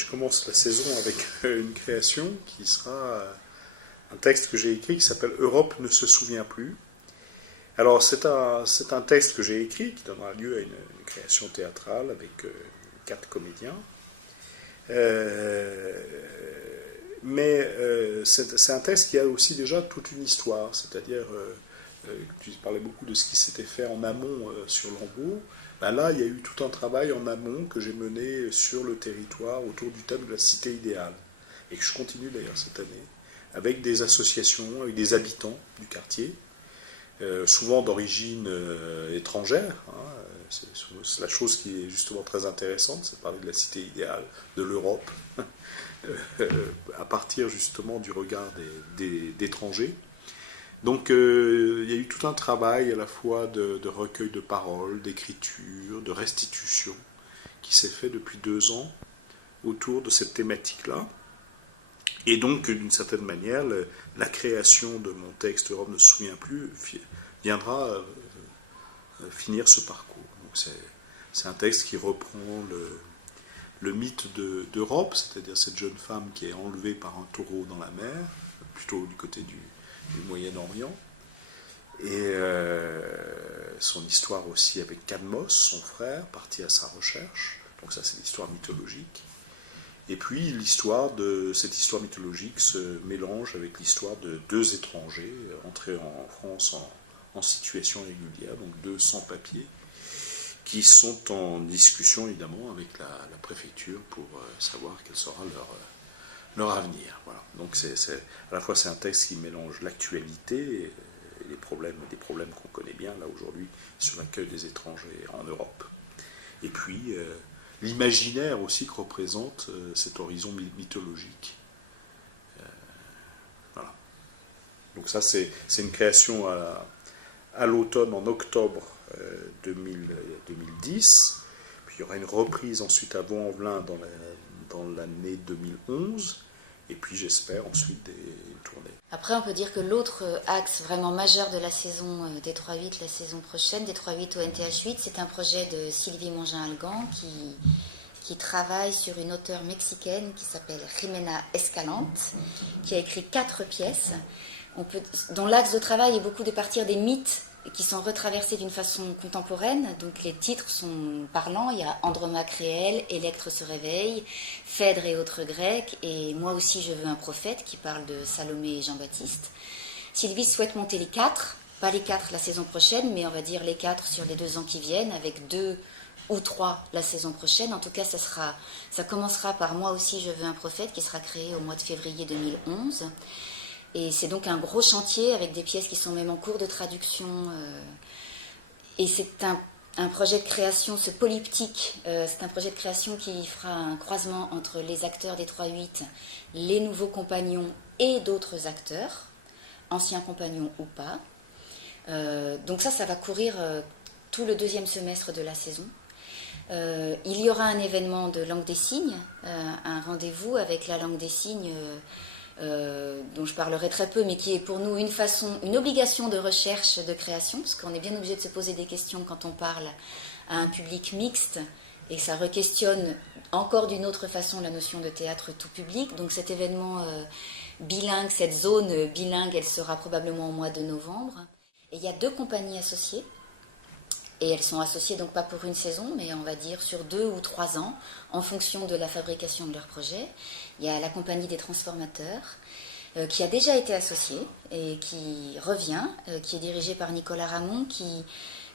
Je commence la saison avec une création qui sera un texte que j'ai écrit qui s'appelle Europe ne se souvient plus. Alors c'est un texte que j'ai écrit qui donnera lieu à une création théâtrale avec 4 comédiens. Mais c'est un texte qui a aussi déjà toute une histoire, c'est-à-dire, tu parlais beaucoup de ce qui s'était fait en amont sur Lambeau. Ben là, il y a eu tout un travail en amont que j'ai mené sur le territoire autour du thème de la cité idéale, et que je continue d'ailleurs cette année, avec des associations, avec des habitants du quartier, souvent d'origine étrangère. C'est la chose qui est justement très intéressante, c'est de parler de la cité idéale, de l'Europe, à partir justement du regard d'étrangers. Donc il y a eu tout un travail à la fois de recueil de paroles, d'écriture, de restitution, qui s'est fait depuis 2 ans autour de cette thématique-là. Et donc, d'une certaine manière, la création de mon texte Europe ne se souvient plus viendra finir ce parcours. Donc c'est un texte qui reprend le mythe d'Europe, c'est-à-dire cette jeune femme qui est enlevée par un taureau dans la mer, plutôt du côté du Moyen-Orient, et son histoire aussi avec Cadmos, son frère, parti à sa recherche. Donc ça, c'est l'histoire mythologique. Et puis cette histoire mythologique se mélange avec l'histoire de 2 étrangers entrés en France en situation régulière, donc 2 sans-papiers, qui sont en discussion évidemment avec la préfecture pour savoir quel sera leur avenir. Voilà. Donc à la fois c'est un texte qui mélange l'actualité et des problèmes qu'on connaît bien là aujourd'hui sur l'accueil des étrangers en Europe. Et puis l'imaginaire aussi que représente cet horizon mythologique. Voilà. Donc ça c'est une création à l'automne, en octobre 2010. Puis il y aura une reprise ensuite à Vaux-en-Velin dans l'année 2011. Et puis j'espère ensuite une tournée. Après, on peut dire que l'autre axe vraiment majeur de la saison D3-8, la saison prochaine, D3-8 au NTH8, c'est un projet de Sylvie Mongin-Algan qui travaille sur une auteure mexicaine qui s'appelle Jimena Escalante, qui a écrit 4 pièces, dont l'axe de travail est beaucoup de partir des mythes qui sont retraversés d'une façon contemporaine. Donc les titres sont parlants. Il y a Andromaque réel, Électre se réveille, Phèdre et autres Grecs, et Moi aussi je veux un prophète, qui parle de Salomé et Jean-Baptiste. Sylvie souhaite monter les 4, pas les 4 la saison prochaine, mais on va dire les 4 sur les 2 ans qui viennent, avec 2 ou 3 la saison prochaine. En tout cas, ça commencera par Moi aussi je veux un prophète, qui sera créé au mois de février 2011. Et c'est donc un gros chantier avec des pièces qui sont même en cours de traduction. Et c'est un projet de création, ce polyptyque, c'est un projet de création qui fera un croisement entre les acteurs des 3-8, les nouveaux compagnons et d'autres acteurs, anciens compagnons ou pas. Donc ça va courir tout le 2e semestre de la saison. Il y aura un événement de langue des signes, un rendez-vous avec la langue des signes dont je parlerai très peu, mais qui est pour nous une obligation de recherche, de création, parce qu'on est bien obligé de se poser des questions quand on parle à un public mixte, et ça re-questionne encore d'une autre façon la notion de théâtre tout public. Donc cet événement bilingue, cette zone bilingue, elle sera probablement au mois de novembre. Et il y a 2 compagnies associées, et elles sont associées donc pas pour une saison, mais on va dire sur 2 ou 3 ans, en fonction de la fabrication de leur projet. Il y a la compagnie des transformateurs, qui a déjà été associée et qui revient, qui est dirigée par Nicolas Ramon, qui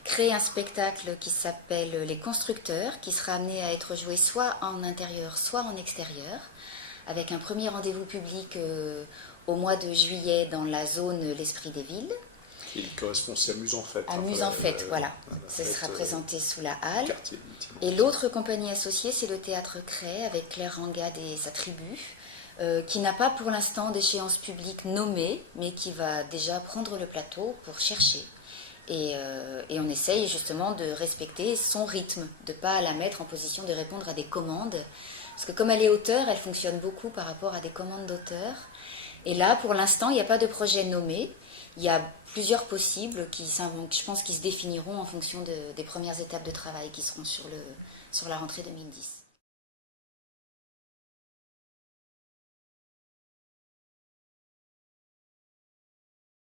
crée un spectacle qui s'appelle Les Constructeurs, qui sera amené à être joué soit en intérieur, soit en extérieur, avec un premier rendez-vous public au mois de juillet dans la zone L'Esprit des Villes. Il correspond aussi à Muse en Fête. À Muse en Fête, voilà. Ce sera présenté sous la halle. Et l'autre compagnie associée, c'est le Théâtre Cray, avec Claire Rangade et sa tribu, qui n'a pas pour l'instant d'échéance publique nommée, mais qui va déjà prendre le plateau pour chercher. Et on essaye justement de respecter son rythme, de ne pas la mettre en position de répondre à des commandes. Parce que comme elle est auteure, elle fonctionne beaucoup par rapport à des commandes d'auteur. Et là, pour l'instant, il n'y a pas de projet nommé. Il y a plusieurs possibles qui s'inventent, je pense, qui se définiront en fonction des premières étapes de travail qui seront sur la rentrée 2010.